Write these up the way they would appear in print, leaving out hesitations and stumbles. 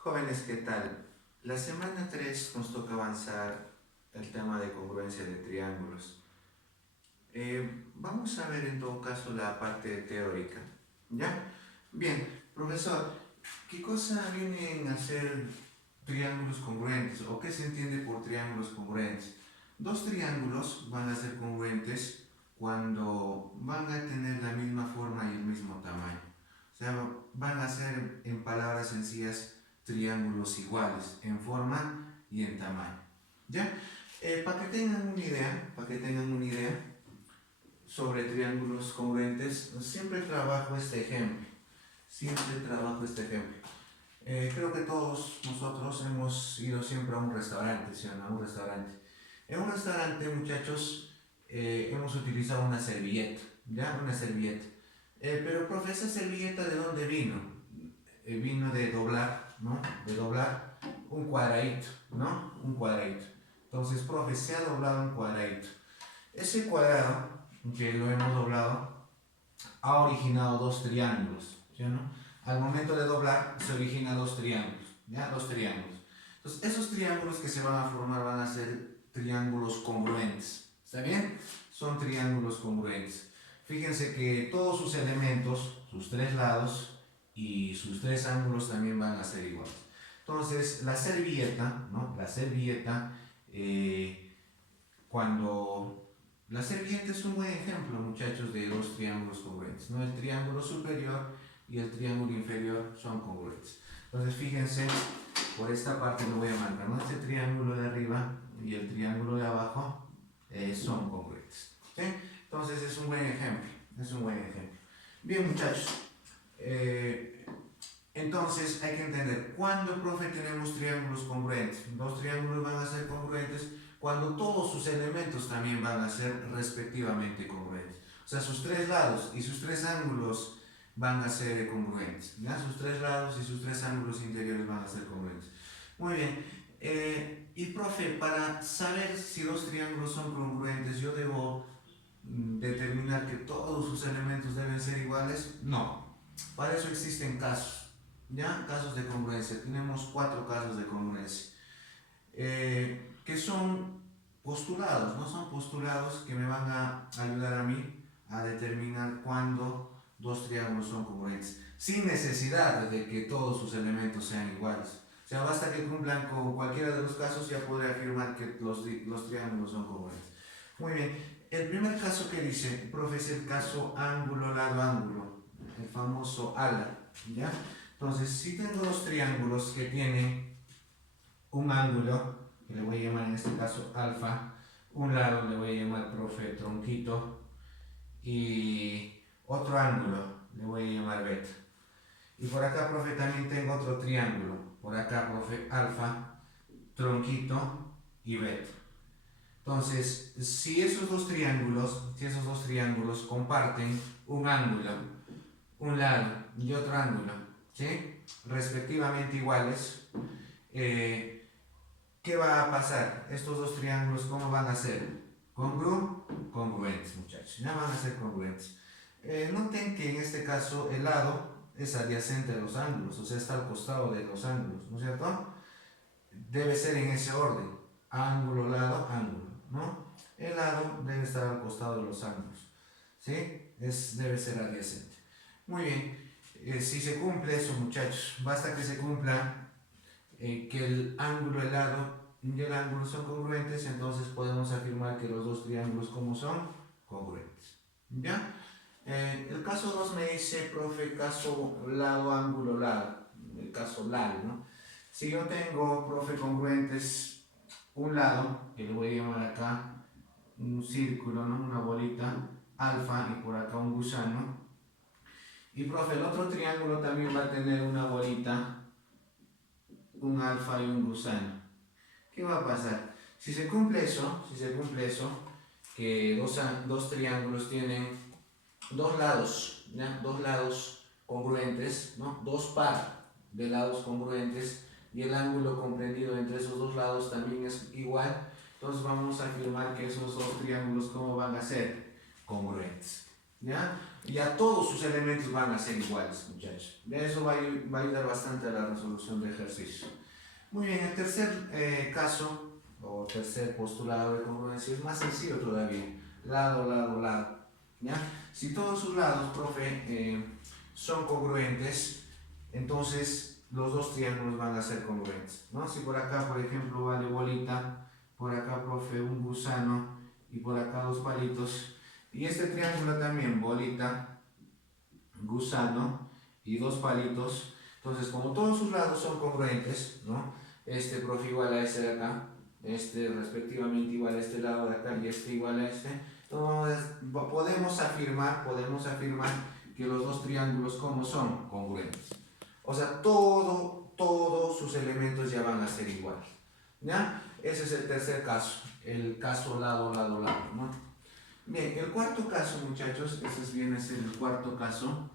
Jóvenes, ¿qué tal? La semana 3 nos toca avanzar el tema de congruencia de triángulos. Vamos a ver en todo caso la parte teórica, ¿ya? Bien, profesor, ¿qué cosa vienen a ser triángulos congruentes o qué se entiende por triángulos congruentes? Dos triángulos van a ser congruentes cuando van a tener la misma forma y el mismo tamaño. O sea, van a ser, en palabras sencillas, triángulos iguales en forma y en tamaño. ¿Ya? Para que tengan una idea sobre triángulos congruentes, siempre trabajo este ejemplo. Siempre trabajo este ejemplo. Creo que todos nosotros hemos ido siempre a un restaurante, ¿sí o no? A un restaurante. En un restaurante, muchachos, hemos utilizado una servilleta, ¿ya? Una servilleta. Pero, profe, ¿esa servilleta de dónde vino? Vino de doblar, ¿no? De doblar un cuadradito, ¿no? Un cuadradito. Entonces, profe, se ha doblado un cuadradito. Ese cuadrado, que lo hemos doblado, ha originado dos triángulos, ¿sí o no? Al momento de doblar, se originan dos triángulos, ¿ya? Dos triángulos. Entonces, esos triángulos que se van a formar van a ser triángulos congruentes, ¿está bien? Son triángulos congruentes. Fíjense que todos sus elementos, sus tres lados y sus tres ángulos también van a ser iguales. Entonces, la servilleta, ¿no? La servilleta, cuando la servilleta es un buen ejemplo, muchachos, de dos triángulos congruentes, ¿no? El triángulo superior y el triángulo inferior son congruentes. Entonces, fíjense, por esta parte lo voy a marcar, ¿no? Este triángulo de arriba y el triángulo de abajo son congruentes, ¿sí? Entonces, es un buen ejemplo, es un buen ejemplo. Bien, muchachos, entonces hay que entender, ¿cuándo, profe, tenemos triángulos congruentes? Dos triángulos van a ser congruentes cuando todos sus elementos también van a ser respectivamente congruentes. O sea, sus tres lados y sus tres ángulos van a ser congruentes. ¿Ya? Sus tres lados y sus tres ángulos interiores van a ser congruentes. Muy bien. Y profe, para saber si dos triángulos son congruentes, ¿yo debo determinar que todos sus elementos deben ser iguales? No. Para eso existen casos. ¿Ya? Casos de congruencia. Tenemos 4 casos de congruencia. Que son postulados, ¿no? Son postulados que me van a ayudar a mí a determinar cuándo dos triángulos son congruentes, sin necesidad de que todos sus elementos sean iguales. O sea, basta que cumplan con cualquiera de los casos, ya podré afirmar que los triángulos son congruentes. Muy bien, el primer caso que dice, profe, es el caso ángulo, lado, ángulo, el famoso ALA, ¿ya? Entonces, si tengo dos triángulos que tienen un ángulo, que le voy a llamar en este caso alfa, un lado le voy a llamar, profe, tronquito, y otro ángulo le voy a llamar beta. Y por acá, profe, también tengo otro triángulo, por acá, profe, alfa, tronquito y beta. Entonces, si esos dos triángulos comparten un ángulo, un lado y otro ángulo, ¿sí? Respectivamente iguales, ¿qué va a pasar? Estos dos triángulos, ¿cómo van a ser? Congruentes, muchachos. Ya van a ser congruentes. Noten que en este caso el lado es adyacente a los ángulos, o sea, está al costado de los ángulos, ¿no es cierto? Debe ser en ese orden. Ángulo, lado, ángulo, ¿no? El lado debe estar al costado de los ángulos, ¿sí? Debe ser adyacente. Muy bien. Si se cumple eso, muchachos, basta que se cumpla que el ángulo, el lado y el ángulo son congruentes, entonces podemos afirmar que los dos triángulos, ¿cómo son? Congruentes. ¿Ya? El caso 2 me dice, profe, caso lado, ángulo, lado. El caso lado, ¿no? Si yo tengo, profe, congruentes un lado, que le voy a llamar acá un círculo, ¿no? Una bolita, alfa, y por acá un gusano. Y, profe, el otro triángulo también va a tener una bolita, un alfa y un gusano. ¿Qué va a pasar? Si se cumple eso, que dos triángulos tienen dos lados, ¿ya? Dos lados congruentes, ¿no? Dos par de lados congruentes y el ángulo comprendido entre esos dos lados también es igual, entonces vamos a afirmar que esos dos triángulos, ¿cómo van a ser? Congruentes, ¿ya? ya todos sus elementos van a ser iguales, muchachos. Eso va a ayudar bastante a la resolución de ejercicios. Muy bien, el tercer caso, o tercer postulado de congruencia es más sencillo todavía. Lado, lado, lado. ¿Ya? Si todos sus lados, profe, son congruentes, entonces los dos triángulos van a ser congruentes, ¿no? Si por acá, por ejemplo, vale bolita, por acá, profe, un gusano, y por acá dos palitos, y este triángulo también, bolita, gusano y dos palitos. Entonces, como todos sus lados son congruentes, ¿no? Este, profe, igual a este de acá, este respectivamente igual a este lado de acá y este igual a este. Entonces, podemos afirmar que los dos triángulos, ¿cómo son? Congruentes. O sea, todos sus elementos ya van a ser iguales, ¿ya? Ese es el tercer caso, el caso lado, lado, lado, ¿no? Bien, el cuarto caso, muchachos, ese viene a ser el cuarto caso.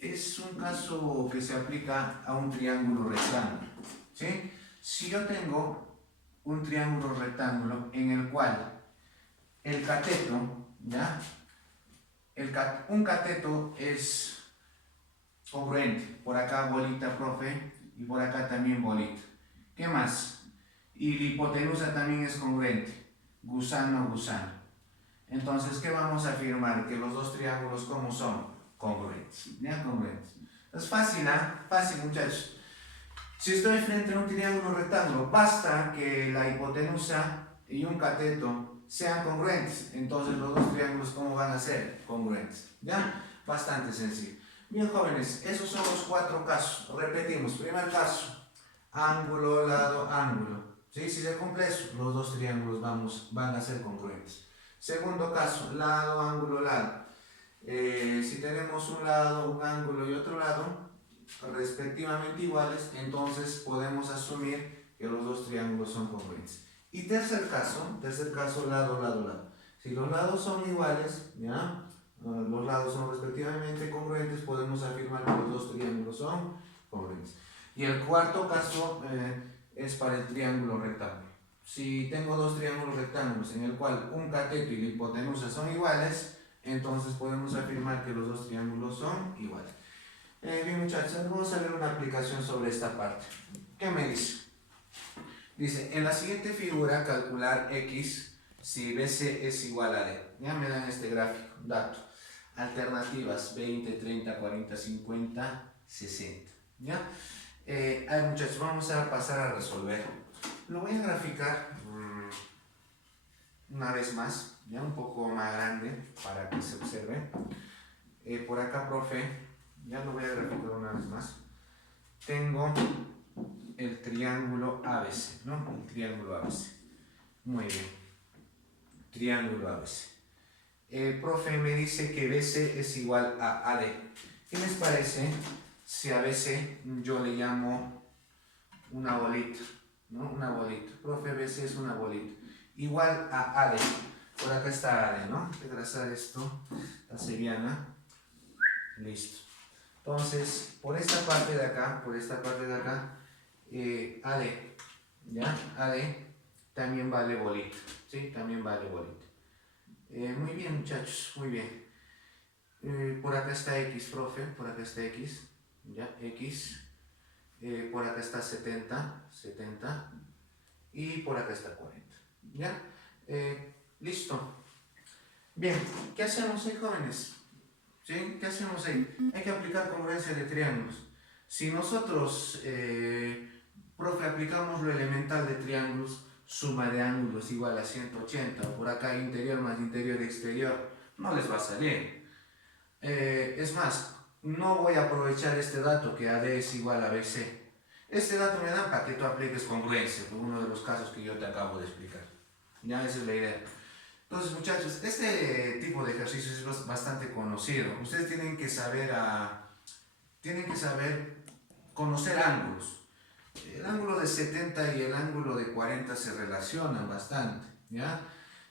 Es un caso que se aplica a un triángulo rectángulo, ¿sí? Si yo tengo un triángulo rectángulo en el cual el cateto, ¿ya? Un cateto es congruente. Por acá bolita, profe, y por acá también bolita. ¿Qué más? Y la hipotenusa también es congruente. Gusano, gusano. Entonces, ¿qué vamos a afirmar? Que los dos triángulos, ¿cómo son? Congruentes. ¿Ya? Congruentes. Es fácil, ¿ah? Fácil, muchachos. Si estoy frente a un triángulo rectángulo, basta que la hipotenusa y un cateto sean congruentes. Entonces, los dos triángulos, ¿cómo van a ser? Congruentes. ¿Ya? Bastante sencillo. Bien, jóvenes, esos son los cuatro casos. Repetimos. Primer caso, ángulo, lado, ángulo. ¿Sí? Si se cumple eso, los dos triángulos van a ser congruentes. Segundo caso, lado, ángulo, lado. Si tenemos un lado, un ángulo y otro lado, respectivamente iguales, entonces podemos asumir que los dos triángulos son congruentes. Y tercer caso, lado, lado, lado. Si los lados son iguales, ¿ya? Los lados son respectivamente congruentes, podemos afirmar que los dos triángulos son congruentes. Y el cuarto caso es para el triángulo rectángulo. Si tengo dos triángulos rectángulos en el cual un cateto y la hipotenusa son iguales, entonces podemos afirmar que los dos triángulos son iguales. Bien, muchachos, vamos a ver una aplicación sobre esta parte. ¿Qué me dice? Dice, en la siguiente figura, calcular x si BC es igual a D. Ya me dan este gráfico, dato. Alternativas 20, 30, 40, 50, 60. ¿Ya? Muchachos, vamos a pasar a resolver. Lo voy a graficar una vez más, ya un poco más grande para que se observe. Por acá, profe, ya lo voy a graficar una vez más. Tengo el triángulo ABC, ¿no? El triángulo ABC. Muy bien. Triángulo ABC. Profe me dice que BC es igual a AD. ¿Qué les parece si a BC yo le llamo una bolita? ¿No? Una bolita. Profe, BC es una bolita. Igual a AD. Por acá está AD, ¿no? Voy a trazar esto, la sevillana. Listo. Entonces, por esta parte de acá, AD, ¿ya? AD también vale bolita, ¿sí? También vale bolita. Muy bien, muchachos, muy bien. Por acá está X, profe, por acá está X, ¿ya? X. Por acá está 70, y por acá está 40, ¿ya? Listo. Bien, ¿qué hacemos ahí, jóvenes? ¿Sí? ¿Qué hacemos ahí? Hay que aplicar congruencia de triángulos. Si nosotros, profe, aplicamos lo elemental de triángulos, suma de ángulos igual a 180, por acá interior más interior exterior, no les va a salir. Es más, no voy a aprovechar este dato que AD es igual a BC. Este dato me da para que tú apliques congruencia por uno de los casos que yo te acabo de explicar. Ya, esa es la idea. Entonces, muchachos, este tipo de ejercicios es bastante conocido. Ustedes tienen que saber conocer ángulos. El ángulo de 70 y el ángulo de 40 se relacionan bastante, ¿ya?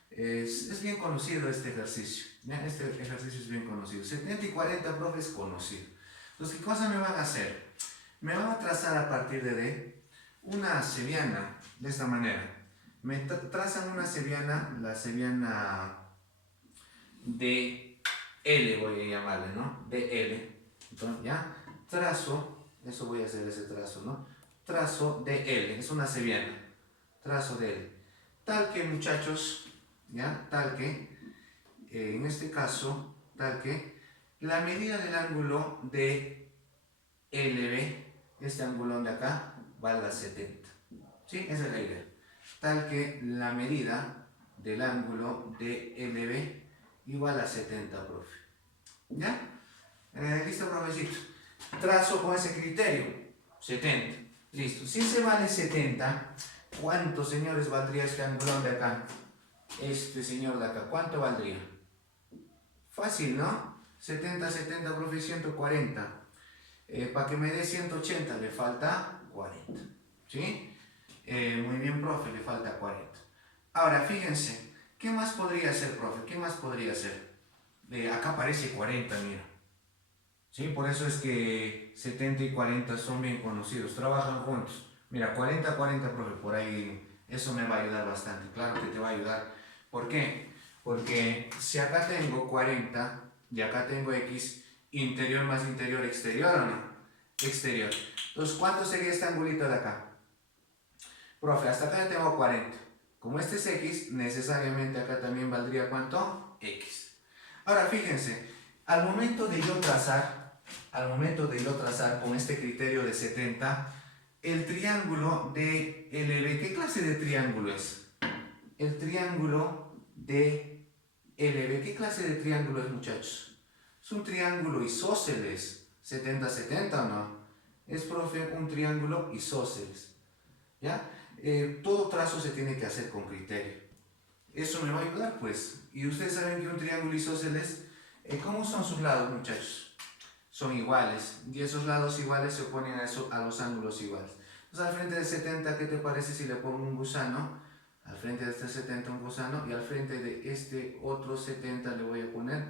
Es bien conocido este ejercicio, ¿ya? Este ejercicio es bien conocido. 70 y 40, profe, es conocido. Entonces, ¿qué cosa me van a hacer? Me van a trazar a partir de D una sevillana, de esta manera. Me trazan una sevillana, la sevillana D L voy a llamarle, ¿no? DL. Entonces, ¿ya? Trazo, eso voy a hacer ese trazo, ¿no? Trazo de L, es una sevillana. Trazo de L. Tal que, muchachos, ¿ya? Tal que, en este caso, tal que la medida del ángulo de LB, este ángulo de acá, valga 70. ¿Sí? Esa es la idea. Tal que la medida del ángulo de LB igual a 70, profe. ¿Ya? Listo, profesito. Trazo con ese criterio. 70. Listo. Si se vale 70, ¿cuánto, señores, valdría este ángulo de acá? Este señor de acá, ¿cuánto valdría? Fácil, ¿no? 70, 70, profe, 140. Para que me dé 180 le falta 40. ¿Sí? Muy bien, profe, le falta 40. Ahora, fíjense, ¿qué más podría ser, profe? ¿Qué más podría ser? Acá aparece 40, mira. ¿Sí? Por eso es que 70 y 40 son bien conocidos, trabajan juntos. Mira, 40, 40, profe, por ahí, eso me va a ayudar bastante, claro que te va a ayudar. ¿Por qué? Porque si acá tengo 40 y acá tengo X, interior más interior, exterior o no? Exterior. Entonces, ¿cuánto sería este angulito de acá? Profe, hasta acá ya tengo 40. Como este es X, necesariamente acá también valdría ¿cuánto? X. Ahora, fíjense, al momento de yo trazar con este criterio de 70, el triángulo de LB, ¿qué clase de triángulo es? El triángulo de LB, ¿qué clase de triángulo es, muchachos? Es un triángulo isósceles, 70-70 o no. Es, profe, un triángulo isósceles. ¿Ya? Todo trazo se tiene que hacer con criterio. Eso me va a ayudar, pues. Y ustedes saben que un triángulo isósceles, ¿cómo son sus lados, muchachos? Son iguales. Y esos lados iguales se oponen a los ángulos iguales. Entonces, al frente del 70, ¿qué te parece si le pongo un gusano? Al frente de este 70 un gusano y al frente de este otro 70 le voy a poner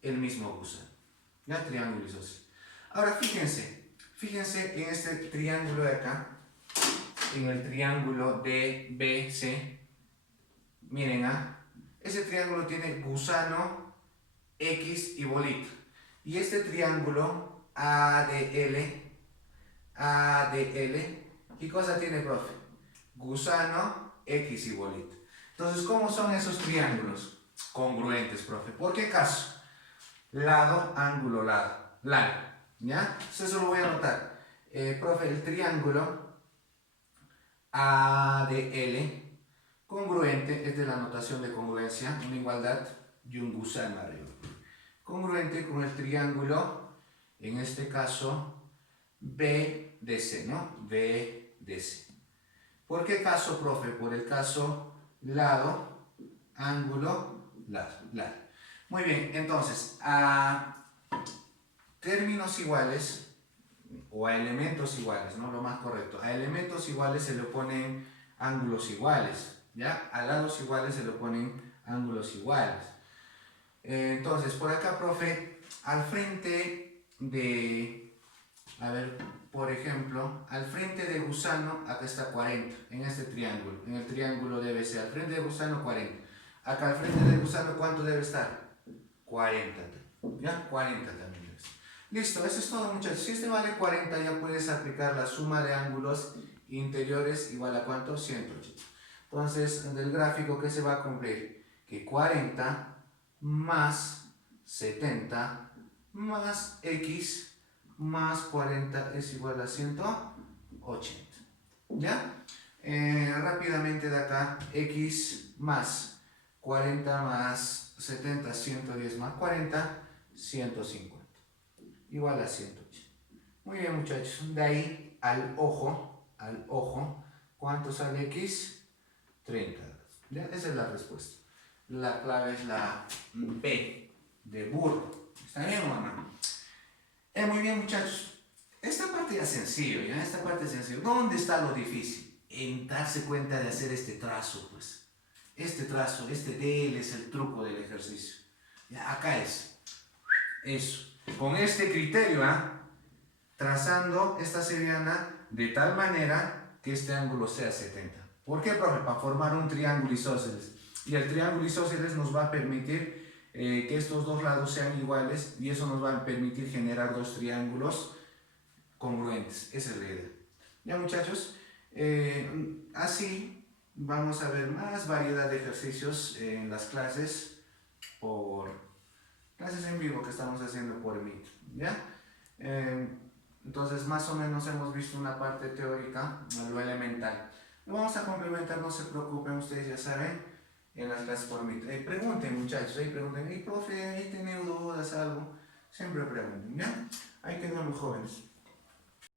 el mismo gusano. ¿Ya? Triángulo isósceles. Ahora, fíjense en este triángulo de acá, en el triángulo DBC. Miren, ese triángulo tiene gusano, X y bolita. Y este triángulo ADL, ¿qué cosa tiene, profe? Gusano, X y bolita. Entonces, ¿cómo son esos triángulos? Congruentes, profe. ¿Por qué caso? Lado, ángulo, lado. ¿Ya? Entonces, eso lo voy a anotar. Profe, el triángulo ADL congruente es de la notación de congruencia, una igualdad y un gusano arriba. Congruente con el triángulo, en este caso, BDC, ¿no? BDC. ¿Por qué caso, profe? Por el caso lado, ángulo, lado. Muy bien, entonces, a términos iguales, o a elementos iguales, ¿no? Lo más correcto. A elementos iguales se le oponen ángulos iguales. ¿Ya? A lados iguales se le ponen ángulos iguales. Entonces, por acá, profe, al frente de, a ver, por ejemplo, al frente de gusano, acá está 40, en este triángulo, en el triángulo debe ser, al frente de gusano 40. Acá al frente de gusano, ¿cuánto debe estar? 40, ¿ya? 40 también debe ser. Listo, eso es todo, muchachos. Si este vale 40, ya puedes aplicar la suma de ángulos interiores igual a ¿cuánto? 180. Entonces, del gráfico, ¿qué se va a cumplir? Que 40 más 70 más X más 40 es igual a 180. ¿Ya? Rápidamente de acá, X más 40 más 70, 110 más 40, 150. Igual a 180. Muy bien, muchachos. De ahí al ojo, ¿cuánto sale X? 30 grados. ¿Ya? Esa es la respuesta. La clave es la B de burro. ¿Está bien o no? Muy bien, muchachos. Esta parte es sencillo, ¿ya? Esta parte es sencillo. ¿Dónde está lo difícil? En darse cuenta de hacer este trazo, pues. Este trazo, este DL es el truco del ejercicio. ¿Ya? Acá es. Eso. Con este criterio, trazando esta sevillana de tal manera que este ángulo sea 70. ¿Por qué, profe? Para formar un triángulo isósceles. Y el triángulo isósceles nos va a permitir que estos dos lados sean iguales y eso nos va a permitir generar dos triángulos congruentes. Esa es la idea. Ya muchachos, así vamos a ver más variedad de ejercicios en las clases en vivo que estamos haciendo por Meet, ¿ya? Entonces más o menos hemos visto una parte teórica, lo elemental. Lo vamos a complementar, no se preocupen, ustedes ya saben, en las clases por Meet. Pregunten muchachos, pregunten, profe, ¿ahí tienen dudas, algo? Siempre pregunten, ¿ya? Ahí quedamos jóvenes.